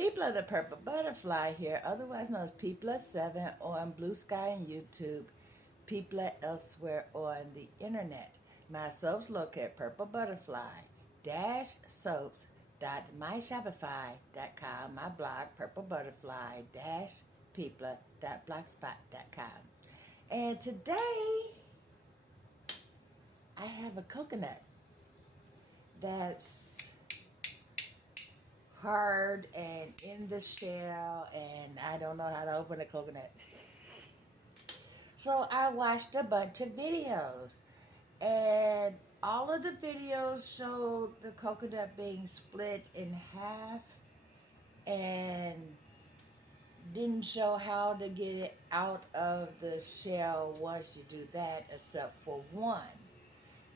People of the Purple Butterfly here, otherwise known as People 7 on Blue Sky and YouTube, People elsewhere on the internet. My soaps located at PurpleButterfly-Soaps.myshopify.com, my blog PurpleButterfly-People.blogspot.com. And today I have a coconut that's hard and in the shell, and I don't know how to open a coconut. So I watched a bunch of videos, and all of the videos showed the coconut being split in half and didn't show how to get it out of the shell once you do that, except for one.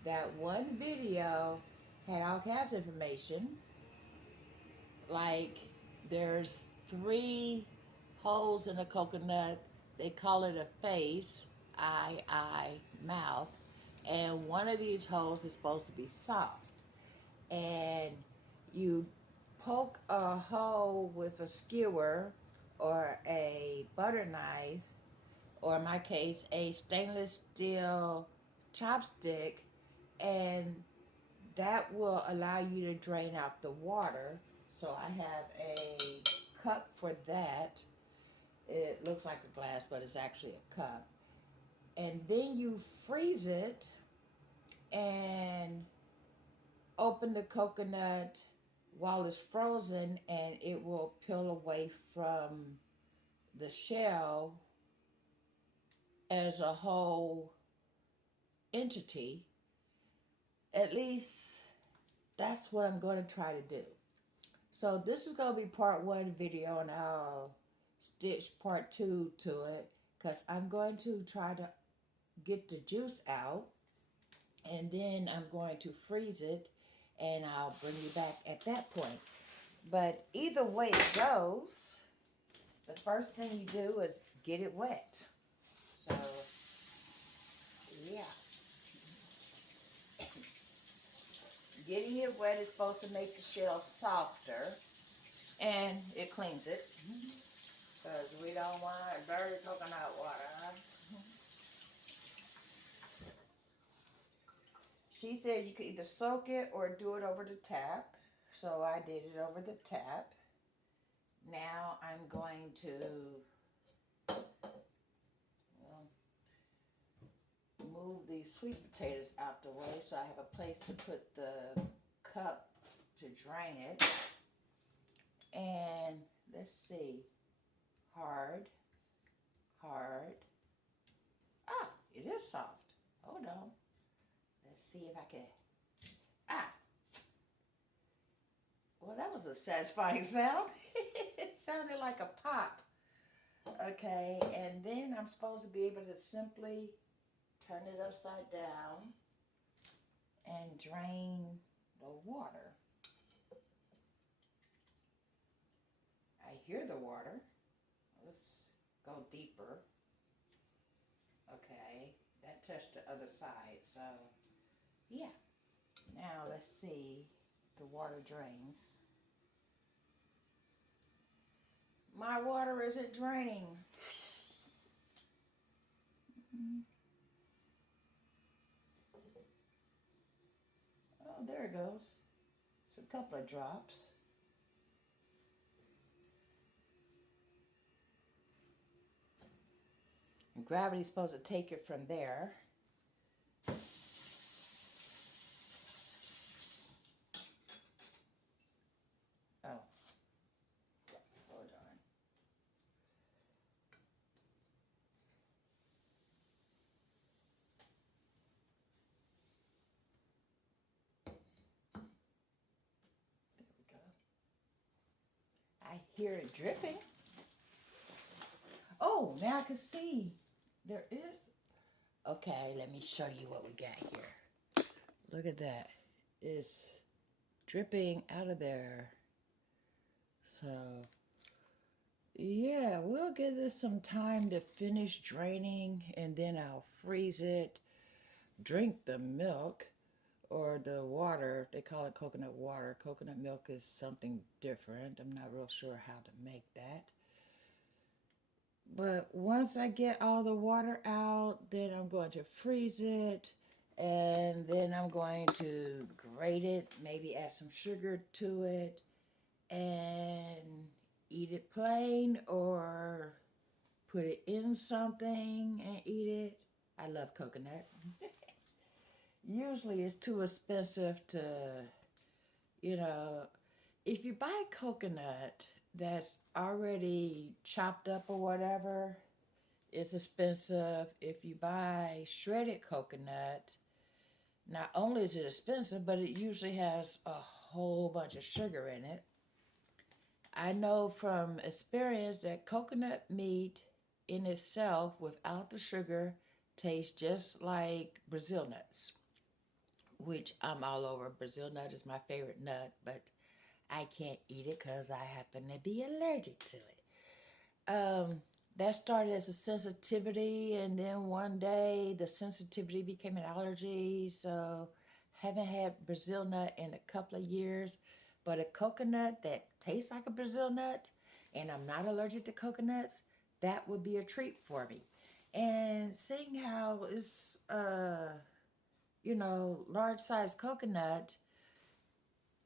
That one video had all kinds of information, like there's 3 holes in a coconut. They call it a face, eye, mouth, and one of these holes is supposed to be soft. And you poke a hole with a skewer or a butter knife, or in my case, a stainless steel chopstick, and that will allow you to drain out the water. So I have a cup for that. It looks like a glass, but it's actually a cup. And then you freeze it and open the coconut while it's frozen, and it will peel away from the shell as a whole entity. At least that's what I'm going to try to do. So this is going to be part 1 video, and I'll stitch part 2 to it, because I'm going to try to get the juice out, and then I'm going to freeze it, and I'll bring you back at that point. But either way it goes, the first thing you do is get it wet. So, yeah. Getting it wet is supposed to make the shell softer, and it cleans it, because we don't want dirty coconut water. She said you could either soak it or do it over the tap, so I did it over the tap. Now I'm going to move these sweet potatoes out the way so I have a place to put the cup to drain it. And let's see, hard. Ah, it is soft. Hold on. Let's see if I can. Ah. Well, that was a satisfying sound. It sounded like a pop. Okay, and then I'm supposed to be able to simply turn it upside down and drain the water. I hear the water. Let's go deeper. Okay, that touched the other side, so yeah. Now let's see, the water drains. My water isn't draining. Oh, there it goes. It's a couple of drops. And gravity's supposed to take it from there. Oh, hold on. There we go. I hear it dripping. Oh, now I can see. There is. Okay, let me show you what we got here. Look at that. It's dripping out of there. So, yeah, we'll give this some time to finish draining, and then I'll freeze it, drink the milk. or the water, they call it coconut water. Coconut milk is something different. I'm not real sure how to make that. But once I get all the water out, then I'm going to freeze it, and then I'm going to grate it, maybe add some sugar to it, and eat it plain or put it in something and eat it. I love coconut. Usually it's too expensive to, you know, if you buy coconut that's already chopped up or whatever, it's expensive. If you buy shredded coconut, not only is it expensive, but it usually has a whole bunch of sugar in it. I know from experience that coconut meat in itself, without the sugar, tastes just like Brazil nuts, which I'm all over. Brazil nut is my favorite nut, but I can't eat it because I happen to be allergic to it. Um, that started as a sensitivity, and then one day the sensitivity became an allergy. So, haven't had Brazil nut in a couple of years, but a coconut that tastes like a Brazil nut, and I'm not allergic to coconuts, that would be a treat for me. And seeing how it's large size coconut,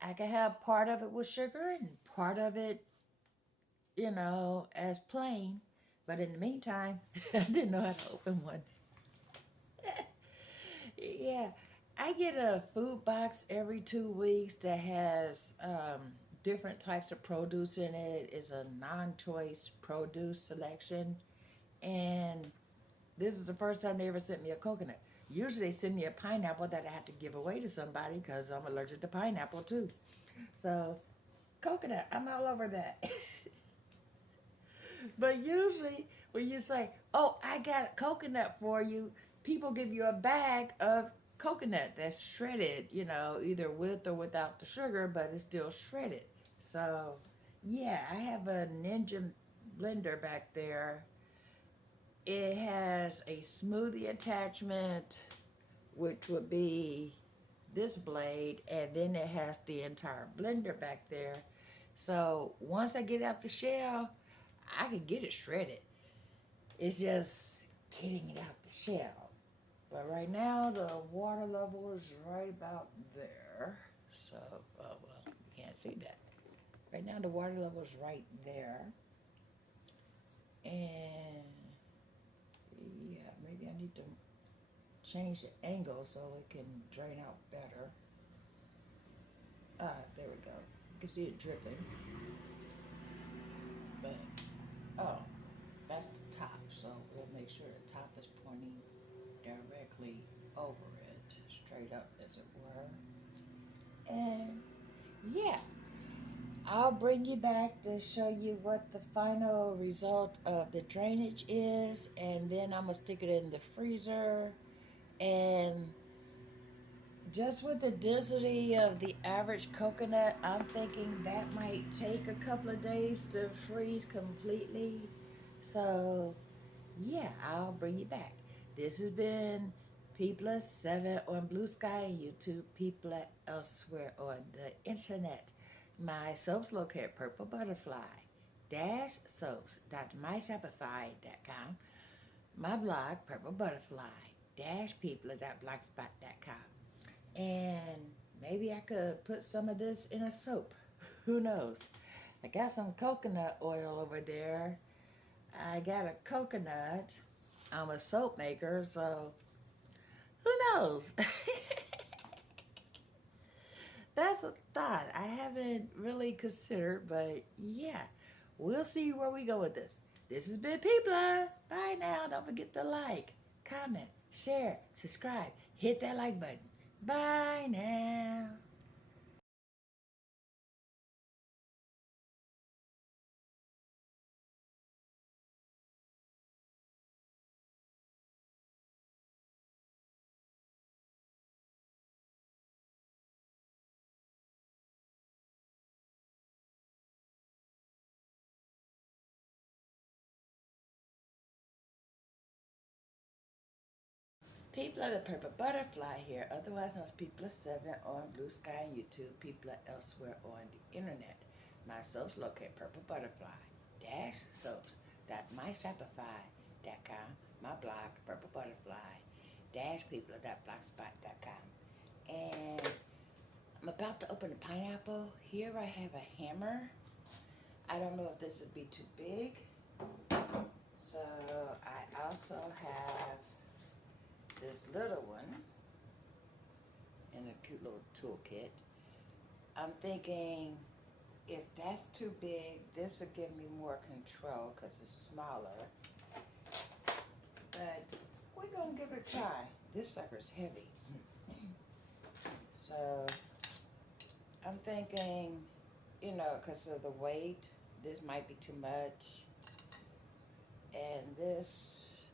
I can have part of it with sugar and part of it as plain. But in the meantime, I didn't know how to open one. Yeah, I get a food box every 2 weeks that has different types of produce in it. It's a non-choice produce selection, and this is the first time they ever sent me a coconut. Usually they send me a pineapple that I have to give away to somebody because I'm allergic to pineapple too. So coconut, I'm all over that. But usually, when you say, "Oh, I got coconut for you," people give you a bag of coconut that's shredded, either with or without the sugar, but it's still shredded. So, yeah, I have a Ninja blender back there. It has a smoothie attachment, which would be this blade, and then it has the entire blender back there. So, once I get out the shell, I can get it shredded. It's just getting it out the shell. But right now, the water level is right about there. So, oh well, you can't see that. Right now, the water level is right there. And yeah, maybe I need to change the angle so it can drain out better. There we go. You can see it dripping. But, oh, that's the top. So we'll make sure the top is pointing directly over it, straight up as it were. And yeah, I'll bring you back to show you what the final result of the drainage is, and then I'm gonna stick it in the freezer. And just with the density of the average coconut, I'm thinking that might take a couple of days to freeze completely. So yeah, I'll bring you back. This has been People 7 on Blue Sky and YouTube, People elsewhere on the internet. My soaps located at Purple Butterfly soaps.myshopify.com. My blog, Purple Butterfly people.blogspot.com. And maybe I could put some of this in a soap. Who knows? I got some coconut oil over there. I got a coconut. I'm a soap maker, so who knows? That's a thought I haven't really considered, but yeah, we'll see where we go with this. This has been People. Bye now. Don't forget to like, comment, share, subscribe, hit that like button. Bye now. People of the Purple Butterfly here, otherwise known as People of 7 on Blue Sky and YouTube, people are elsewhere on the internet. My soaps located PurpleButterfly-soaps.myshopify.com, my blog, PurpleButterfly-people.blogspot.com. And I'm about to open a pineapple. Here I have a hammer. I don't know if this would be too big. So I also have this little one in a cute little toolkit. I'm thinking if that's too big, this will give me more control because it's smaller. But we're going to give it a try. This sucker's heavy. So I'm thinking, because of the weight, this might be too much. And this,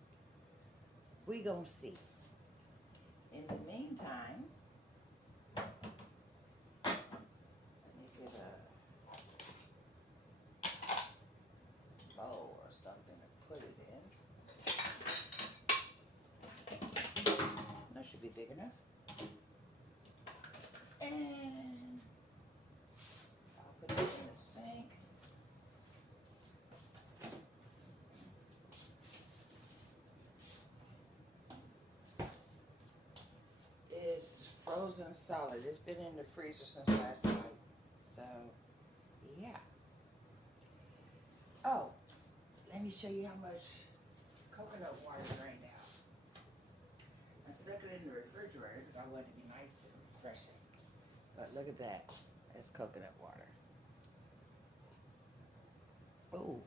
we going to see. In the meantime, let me get a bowl or something to put it in. That should be big enough. And I'll put this in the sink. It's frozen solid. It's been in the freezer since last night. So, yeah. Oh, let me show you how much coconut water drained out. I stuck it in the refrigerator because I wanted to be nice and refreshing. But look at that. That's coconut water. Oh,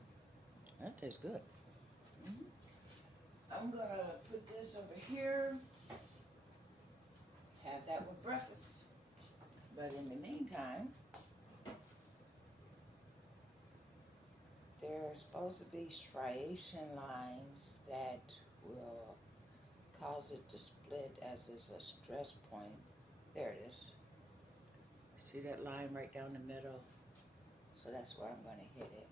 that tastes good. I'm going to put this over here. Have that with breakfast. But in the meantime, there's supposed to be striation lines that will cause it to split as it's a stress point. There it is. See that line right down the middle? So that's where I'm going to hit it.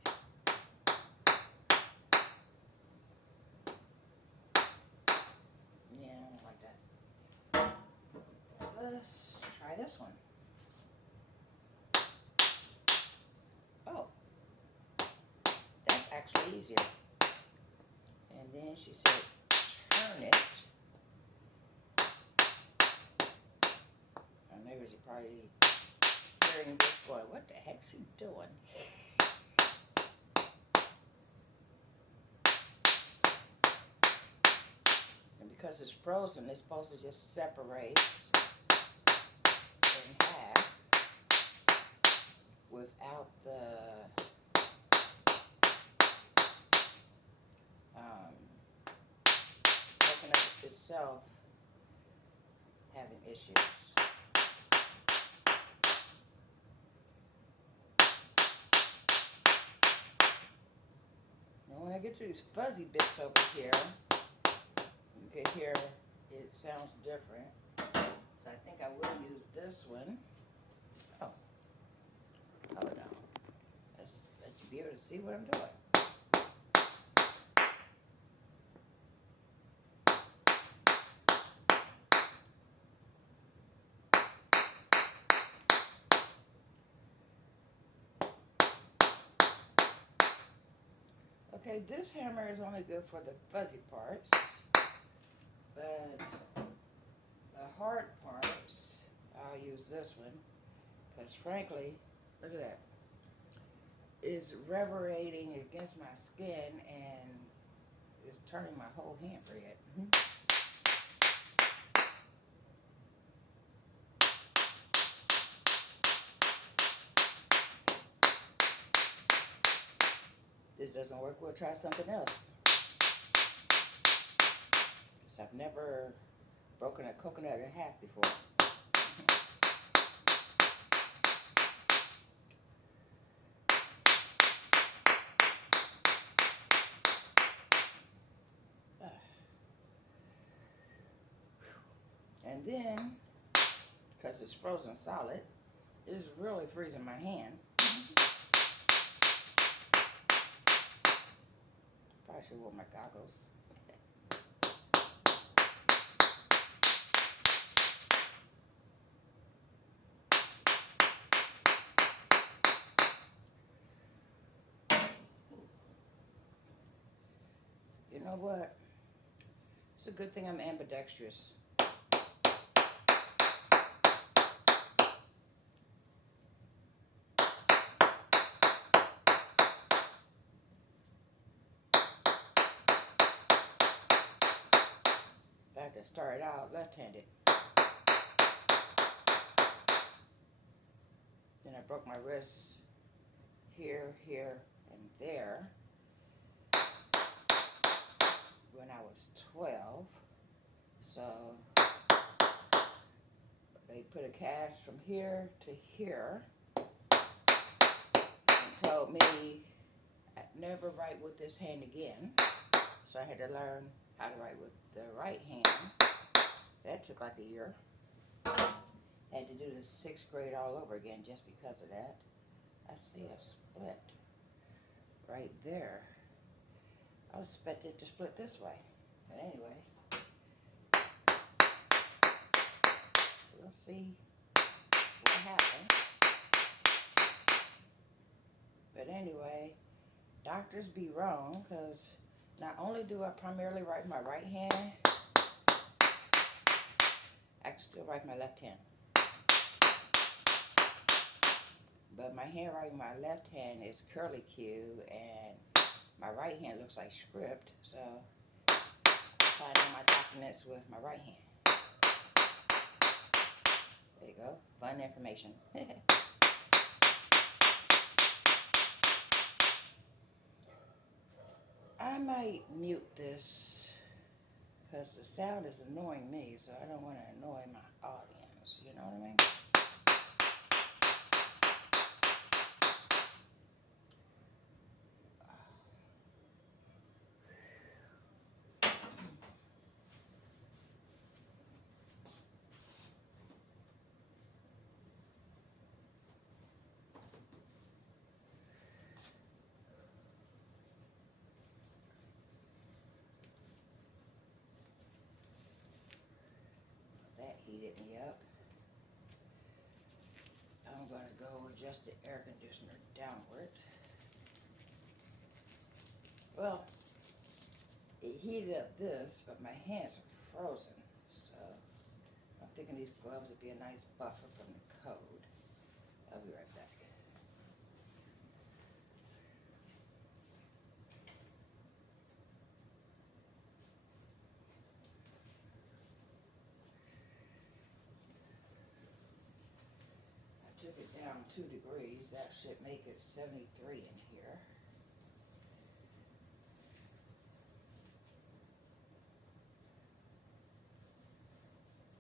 Yeah, I don't like that. Let's try this one. Oh, that's actually easier. And then she said, turn it. Our neighbors are probably hearing this going, what the heck's he doing? And because it's frozen, it's supposed to just separate in half without the coconut itself having issues. And when I get to these fuzzy bits over here, you can hear it sounds different. So I think I will use this one. Oh, hold on. Let's let you be able to see what I'm doing. Okay, this hammer is only good for the fuzzy parts, but the hard parts, I'll use this one, because frankly, look at that. It's reverberating against my skin and it's turning my whole hand red. This doesn't work, we'll try something else. Because I've never broken a coconut in half before. And then, because it's frozen solid, it's really freezing my hand. Probably should wear my goggles. know what? It's a good thing I'm ambidextrous. In fact, I started out left-handed. Then I broke my wrists here, here, and there when I was 12. So they put a cast from here to here and told me I'd never write with this hand again. So I had to learn how to write with the right hand. That took like a year. Had to do the 6th grade all over again just because of that. I see a split right there. I was expecting it to split this way. But anyway, we'll see what happens. But anyway, doctors be wrong, because not only do I primarily write my right hand, I can still write my left hand. But my handwriting, my left hand is curly-Q, and my right hand looks like script, so I sign all my documents with my right hand. There you go, fun information. I might mute this because the sound is annoying me, so I don't want to annoy my audience, you know what I mean? That heated me up. I'm going to go adjust the air conditioner downward. Well, it heated up this, but my hands are frozen, so I'm thinking these gloves would be a nice buffer from the cold. I'll be right back. I took it down 2 degrees. That should make it 73 in here.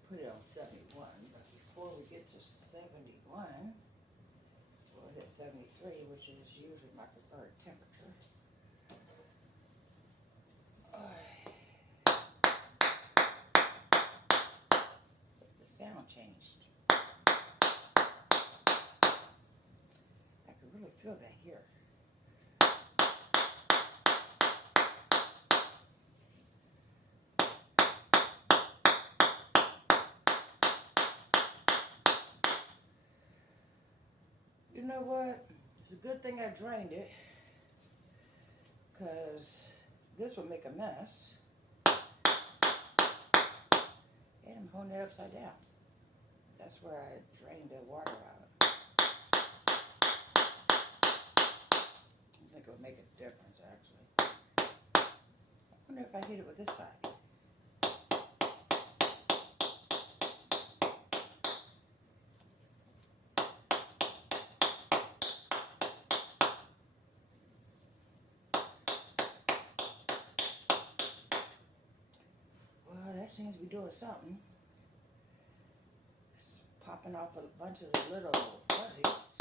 Put it on 71, but before we get to 71, we'll hit 73, which is usually my preferred temperature. The sound changed. I can really feel that here. You know what? It's a good thing I drained it, because this would make a mess. And I'm holding it upside down. That's where I drained the water out. I think it would make a difference, actually. I wonder if I hit it with this side. Well, that seems to be doing something. It's popping off a bunch of the little fuzzies.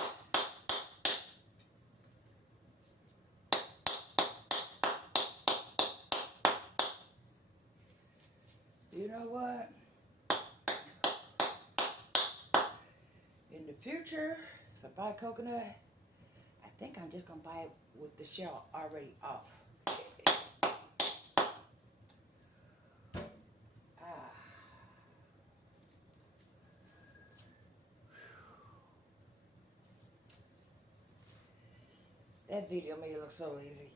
You know what? In the future, if I buy coconut, I think I'm just going to buy it with the shell already off. That video made it look so easy.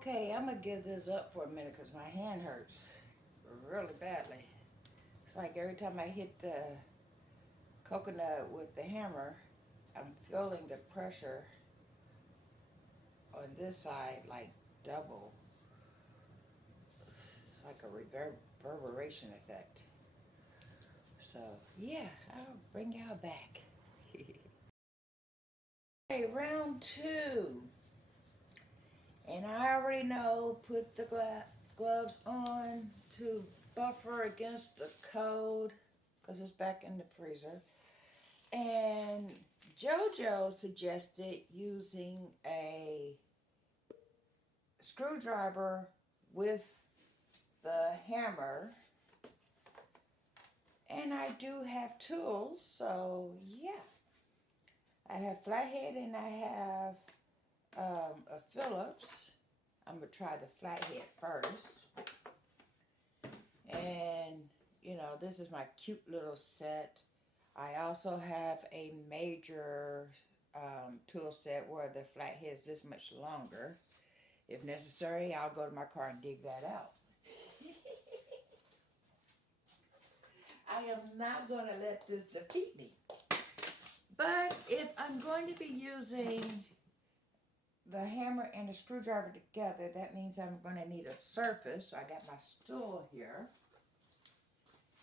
Okay, I'm gonna give this up for a minute because my hand hurts really badly. It's like every time I hit the coconut with the hammer, I'm feeling the pressure on this side like double. It's like a reverberation effect. So yeah, I'll bring y'all back. Okay, round two. And I already know, put the gloves on to buffer against the cold because it's back in the freezer. And JoJo suggested using a screwdriver with the hammer. And I do have tools, so yeah. I have flathead and I have a Phillips. I'm going to try the flathead first. And, you know, this is my cute little set. I also have a major tool set where the flathead is this much longer. If necessary, I'll go to my car and dig that out. I am not going to let this defeat me. But if I'm going to be using the hammer and the screwdriver together, that means I'm going to need a surface. So I got my stool here.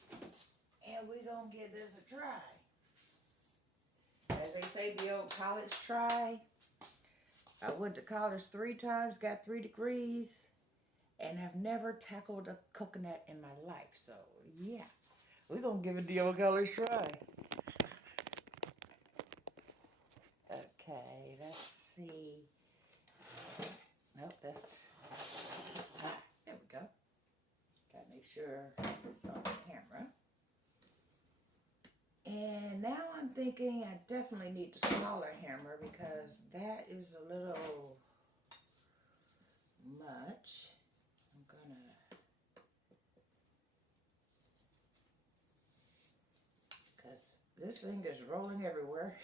And we're going to give this a try. As they say, the old college try. I went to college 3 times, got 3 degrees, and have never tackled a coconut in my life. So, yeah, we're going to give it the old college try. Okay, let's see. Nope, that's... there we go. Gotta make sure it's on the camera. And now I'm thinking I definitely need the smaller hammer because that is a little much. I'm gonna... because this thing is rolling everywhere.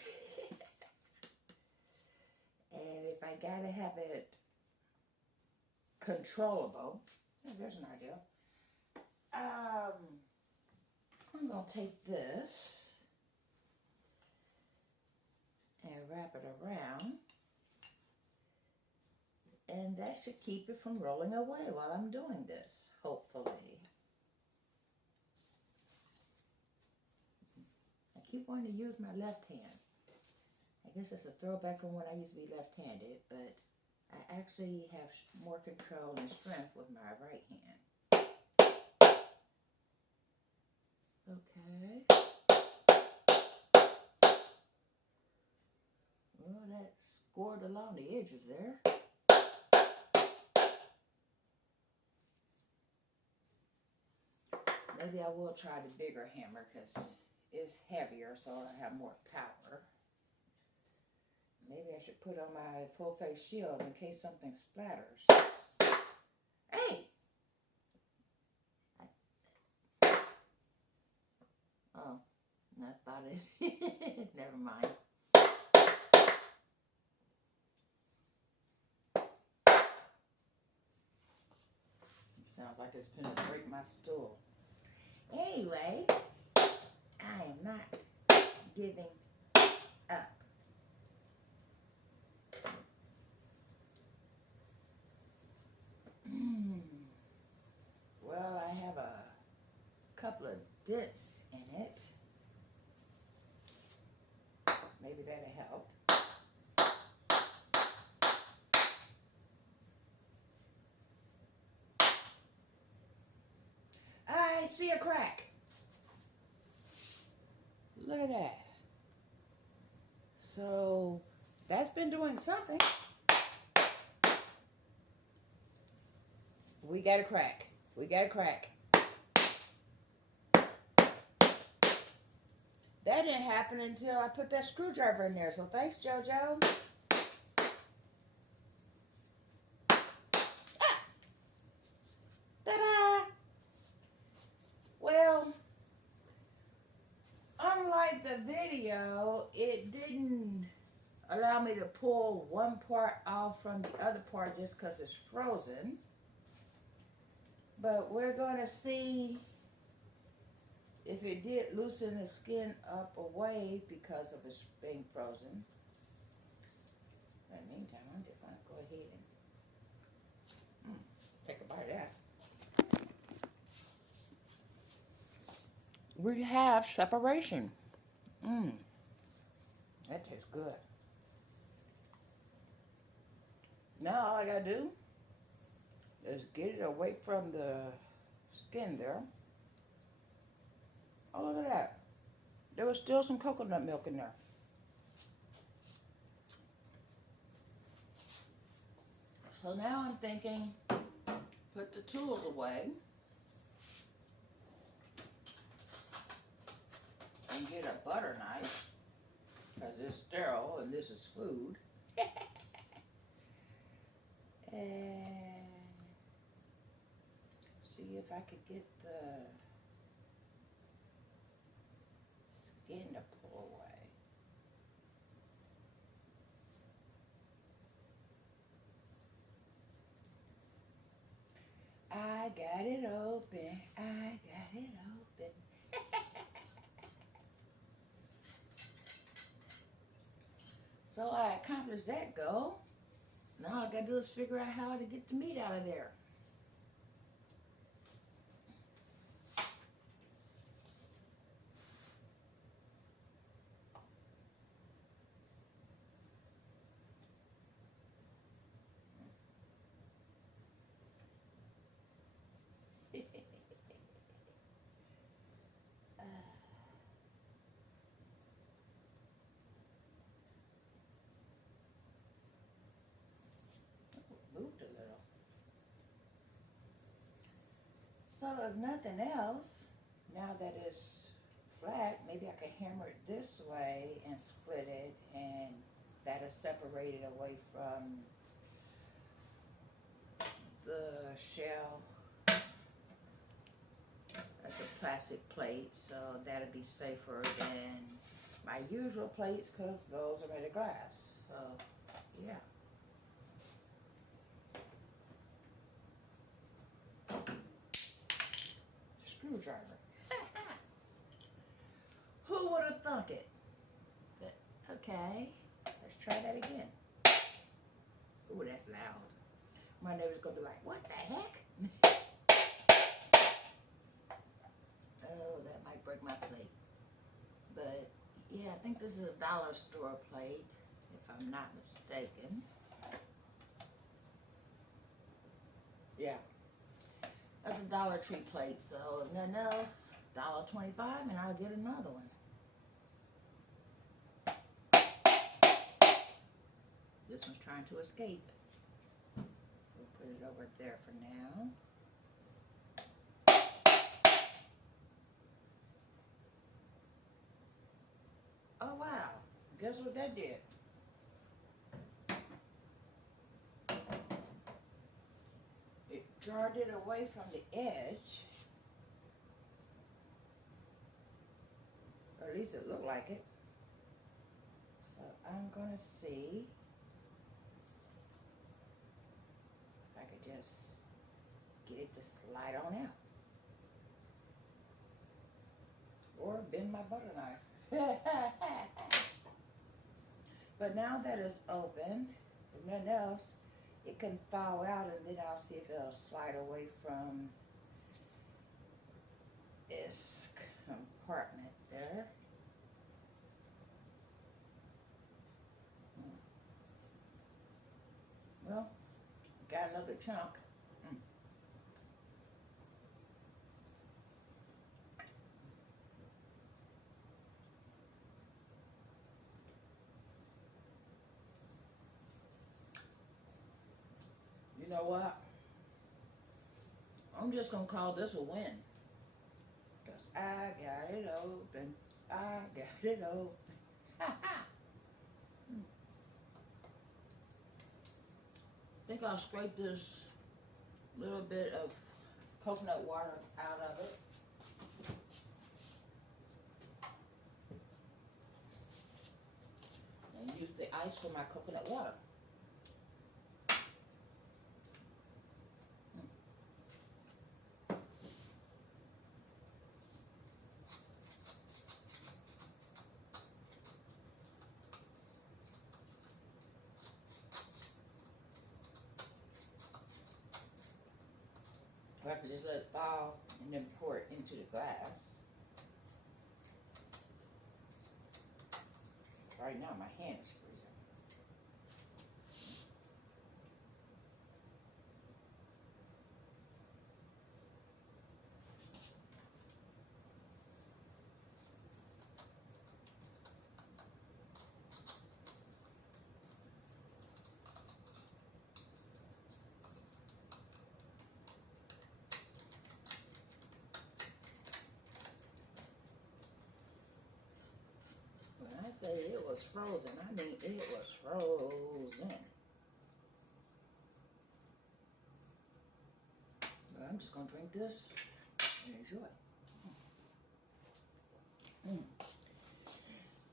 And if I gotta have it controllable, oh, there's an idea. I'm gonna take this and wrap it around, and that should keep it from rolling away while I'm doing this, hopefully. I keep wanting to use my left hand. I guess it's a throwback from when I used to be left-handed, but I actually have more control and strength with my right hand. Okay. Well, that scored along the edges there. Maybe I will try the bigger hammer because it's heavier, so I have more power. Maybe I should put on my full face shield in case something splatters. Hey! Oh, I thought it... never mind. It sounds like it's gonna break my stool. Anyway, I am not giving up. Well, I have a couple of dents in it. Maybe that'll help. I see a crack. Look at that. So that's been doing something. We got a crack. We got a crack. That didn't happen until I put that screwdriver in there. So thanks, JoJo. Ah! Ta-da! Well, unlike the video, it didn't allow me to pull one part off from the other part just because it's frozen. But we're going to see if it did loosen the skin up away because of it being frozen. In the meantime, I'm just going to go ahead and take a bite of that. We have separation. That tastes good. Now all I gotta do is get it away from the skin there. Oh, look at that. There was still some coconut milk in there. So now I'm thinking, put the tools away and get a butter knife, because it's sterile and this is food. And see if I could get the skin to pull away. I got it open. I got it open. So I accomplished that goal. Now all I gotta do is figure out how to get the meat out of there. Moved a little. So if nothing else, now that it's flat, maybe I can hammer it this way and split it, and that'll separate it away from the shell. That's a plastic plate, so that'll be safer than my usual plates because those are made of glass. So, yeah. Screwdriver. Who would have thunk it? But, okay, let's try that again. Ooh, that's loud. My neighbor's gonna be like, what the heck? Oh, that might break my plate. But, yeah, I think this is a dollar store plate, if I'm not mistaken. Yeah. That's a Dollar Tree plate, so if nothing else, $1.25, and I'll get another one. This one's trying to escape. We'll put it over there for now. Oh wow, guess what that did? It jarred it away from the edge. Or at least it looked like it. So I'm gonna see if I could just get it to slide on out. Or bend my butter knife. But now that it's open, if nothing else, it can thaw out, and then I'll see if it'll slide away from its compartment there. Well, got another chunk. You know what? I'm just gonna call this a win. Because I got it open. I got it open. I think I'll scrape this little bit of coconut water out of it. and use the ice for my coconut water. Or I could just let it thaw and then pour it into the glass. Right now my hand is freezing. When I say it was frozen, I mean it was frozen. But I'm just gonna drink this and enjoy.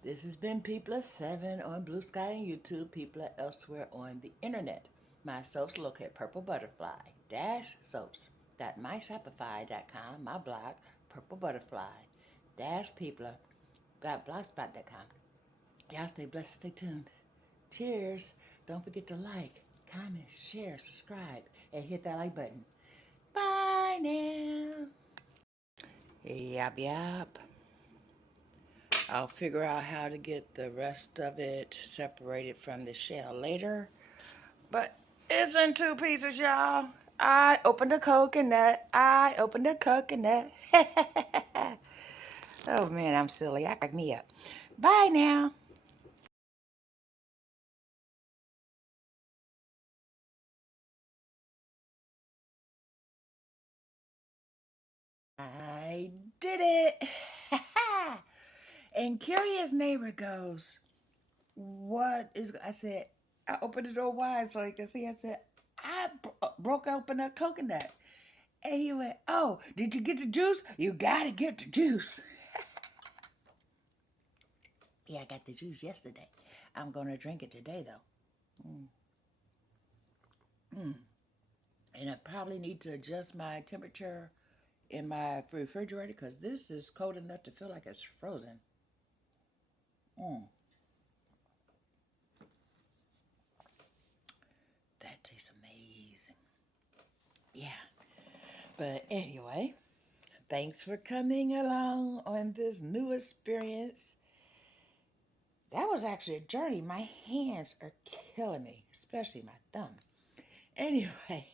This has been People7 on Blue Sky and YouTube, People elsewhere on the internet. My soaps located PurpleButterfly-soaps.myshopify.com, my blog, PurpleButterfly-people.blogspot.com. Y'all stay blessed, stay tuned. Cheers. Don't forget to like, comment, share, subscribe, and hit that like button. Bye now. Yap, yap. I'll figure out how to get the rest of it separated from the shell later. But it's in two pieces, y'all. I opened the coconut. I opened the coconut. Oh, man, I'm silly. I crack me up. Bye now. I did it. And curious neighbor goes, what is, I said, I opened the door wide so he could see. I said, I broke open a coconut. And he went, oh, did you get the juice? You gotta get the juice. Yeah, I got the juice yesterday. I'm gonna drink it today though. And I probably need to adjust my temperature in my refrigerator because this is cold enough to feel like it's frozen. That tastes amazing. Yeah. But anyway, thanks for coming along on this new experience. That was actually a journey. My hands are killing me, especially my thumb. Anyway,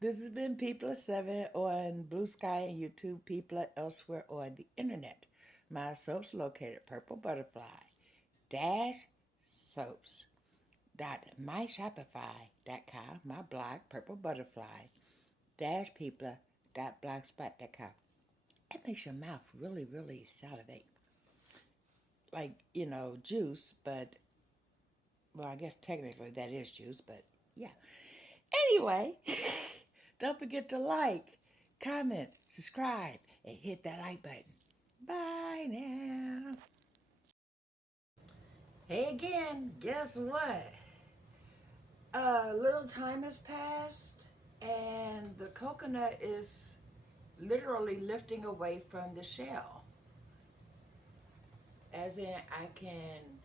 this has been People7 on Blue Sky and YouTube, People elsewhere on the internet. My soaps located PurpleButterfly-soaps.myshopify.com, my blog, PurpleButterfly-people.blogspot.com. It makes your mouth really, really salivate. Like, juice, but, well, I guess technically that is juice, but yeah. Anyway, don't forget to like, comment, subscribe, and hit that like button. Bye now. Hey again, guess what? A little time has passed, and the coconut is literally lifting away from the shell. As in, I can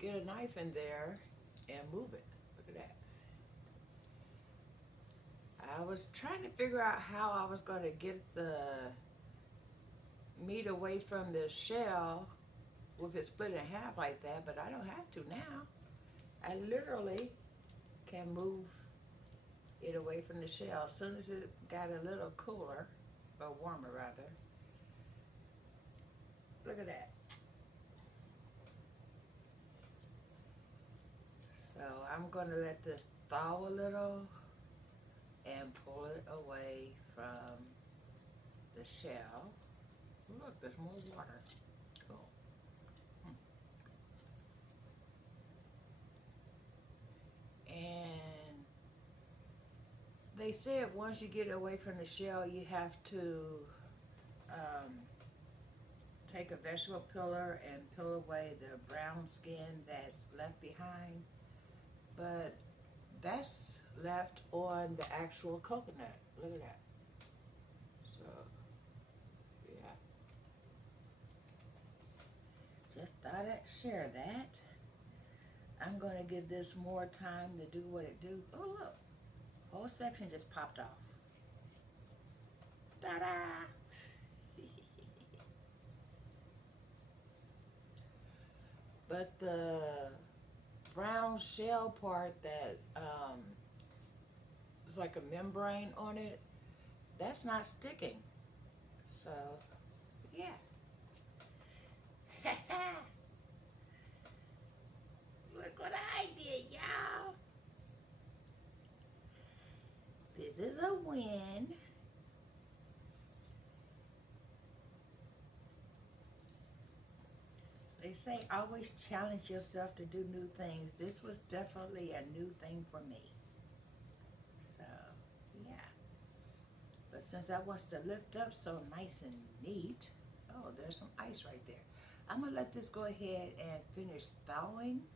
get a knife in there and move it. Look at that. I was trying to figure out how I was going to get the meat away from the shell with it split in half like that, but I don't have to now. I literally can move it away from the shell as soon as it got a little cooler, or warmer rather. Look at that. So I'm going to let this thaw a little and pull it away from the shell. Look, there's more water. Cool. And they said once you get away from the shell, you have to take a vegetable peeler and peel away the brown skin that's left behind, but that's left on the actual coconut. Look at that. So, yeah. Just thought I'd share that. I'm going to give this more time to do what it do. Oh, look. Whole section just popped off. Ta-da! But the brown shell part that is like a membrane on it, that's not sticking. So, yeah. Look what I did, y'all. This is a win. They say always challenge yourself to do new things. This was definitely a new thing for me. So, yeah. But since I wants to lift up so nice and neat, oh, there's some ice right there. I'm going to let this go ahead and finish thawing.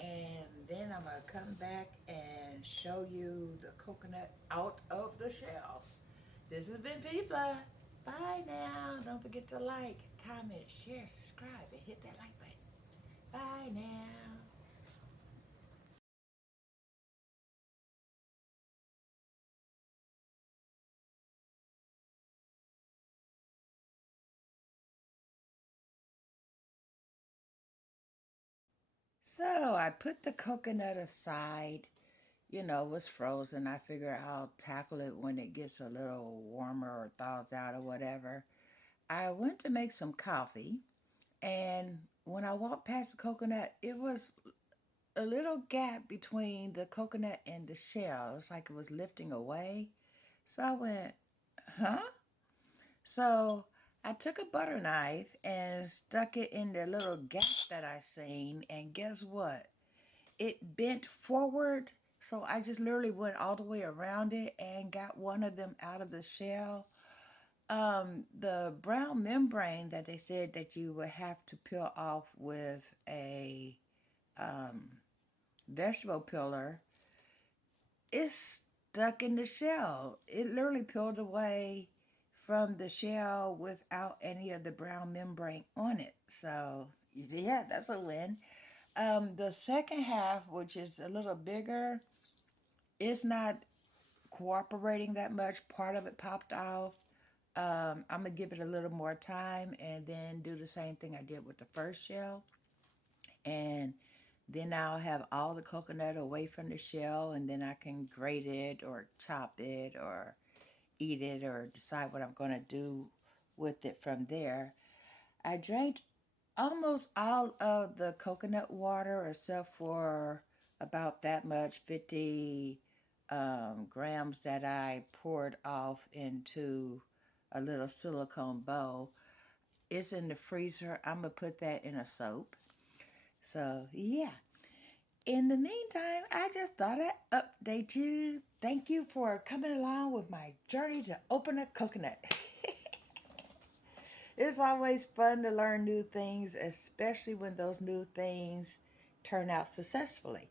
And then I'm going to come back and show you the coconut out of the shell. This has been Pizza. Bye now. Don't forget to like, comment, share, subscribe, and hit that like button. Bye now. So I put the coconut aside. You know, it was frozen. I figure I'll tackle it when it gets a little warmer or thaws out or whatever. I went to make some coffee, and when I walked past the coconut, it was a little gap between the coconut and the shell. It's like it was lifting away. So I went, huh? So I took a butter knife and stuck it in the little gap that I seen, and guess what? It bent forward. So I just literally went all the way around it and got one of them out of the shell. The brown membrane that they said that you would have to peel off with a vegetable peeler is stuck in the shell. It literally peeled away from the shell without any of the brown membrane on it. So yeah, that's a win. The second half, which is a little bigger, it's not cooperating that much. Part of it popped off. I'm gonna give it a little more time and then do the same thing I did with the first shell. And then I'll have all the coconut away from the shell, and then I can grate it or chop it or eat it or decide what I'm going to do with it from there. I drank almost all of the coconut water except for about that much, 50 grams that I poured off into a little silicone bowl. It's in the freezer. I'm going to put that in a soap. So, yeah. In the meantime, I just thought I'd update you. Thank you for coming along with my journey to open a coconut. It's always fun to learn new things, especially when those new things turn out successfully.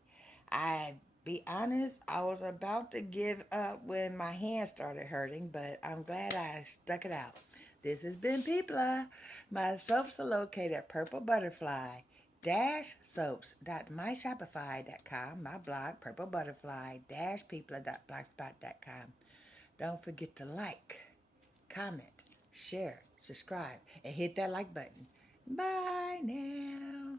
I be honest, I was about to give up when my hand started hurting, but I'm glad I stuck it out. This has been Peepla. My soaps are located at PurpleButterfly Soaps.myshopify.com. My blog, PurpleButterfly-Peepla.blogspot.com. Don't forget to like, comment, share, subscribe, and hit that like button. Bye now.